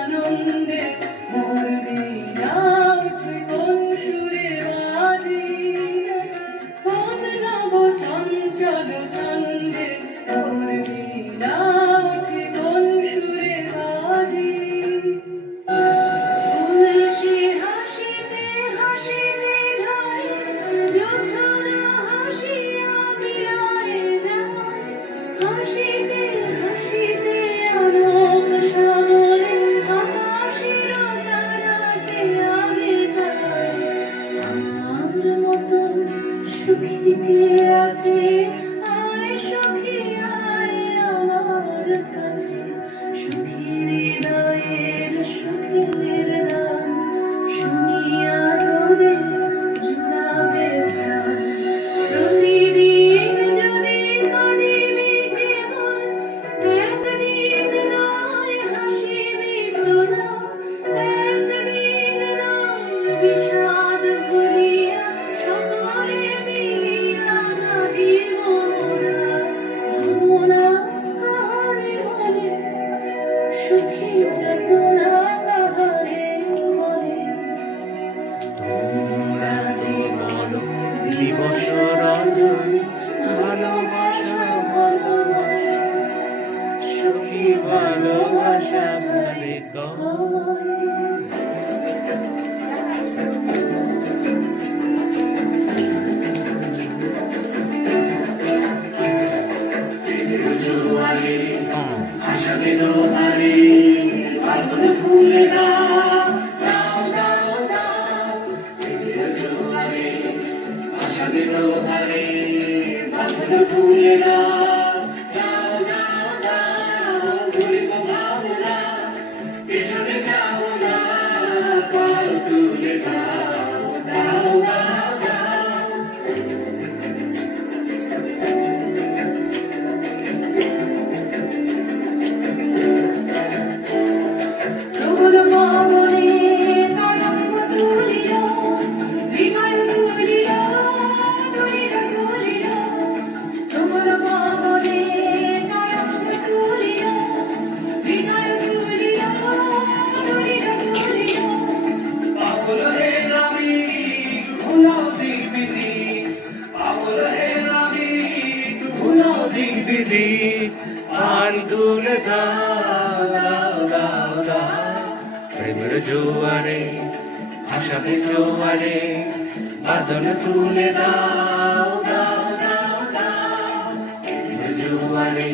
আনন্দে মোর বীণা উঠে কোন সুরে বাজি, কোন নব চঞ্চল ছন্দে মোর বীণা উঠে কোন সুরে বাজি। তুলসী হাসিতে হাসিতে ঝরে, জোছনা হাসিয়া বিরায় যায়, হাসিতে হাসিতে আলোক সাগরে আকাশের তারাকে আগে গায়। আমার মতন সুখী কে আছে, আয় সখী আয় আমার কাছে, সুখীর হৃদয়ের সুখের গান শুনিয়া তোদের জুড়াবে প্রাণ। প্রতিদিন যদি কাঁদিবি কেবল, একদিন নয় হাসিবি তোরা, একদিন নয় বিষাদ ভুলিয়া সকলে মিলিয়া গাহিব মোরা। ভাবনা কাহারে বলে, সুখী চেতনা কাহারে বলে, তোমরা জীবন দিবস রজনী ভালোবাসা ভালোবাসা সুখী ভালোবাসা ধরে জোয়ারে আশাকে দোহারে বাঁধন ফুলে দাও দাও দাও দাও। জোয়ারে আশাকে দোহারে বাঁধন ফুলে দাও দাও দাও দাও। ভুলিব ভাবনা পেছনে যাও না, পাল তুলে দাও দাও দাও দাও। প্রবল পাবনে তরঙ্গ তুলিয়া হৃদয় তুলিয়া তুলিয়া তুলিয়া। প্রবল পাবনে তরঙ্গ তুলিয়া হৃদয় তুলিয়া তুলিয়া তুলিয়া। পাগল হে রবি ভুলাও দিবিদি, পাগল হে রবি ভুলাও দিবিদি। পান তুলে দাও দাও দাও দাও। প্রেমের জোয়ারে আশাকে জোয়ারে বাঁধন তুলে দাও দাও দাও দাও। প্রেমের জোয়ারে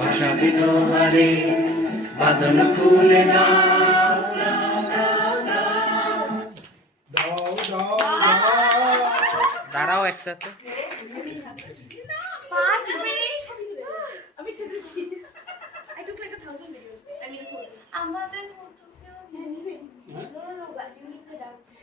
ভাসাবে জোয়ারে বাঁধন খুলে দাও দাও দাও দাও। দাঁড়াও একসাথে। 5 মিনিট আমি ছেড়েছি। I took like 1,000 videos. I mean photos. আমাদের মতো কেউ নেবে? No, but you need the dance.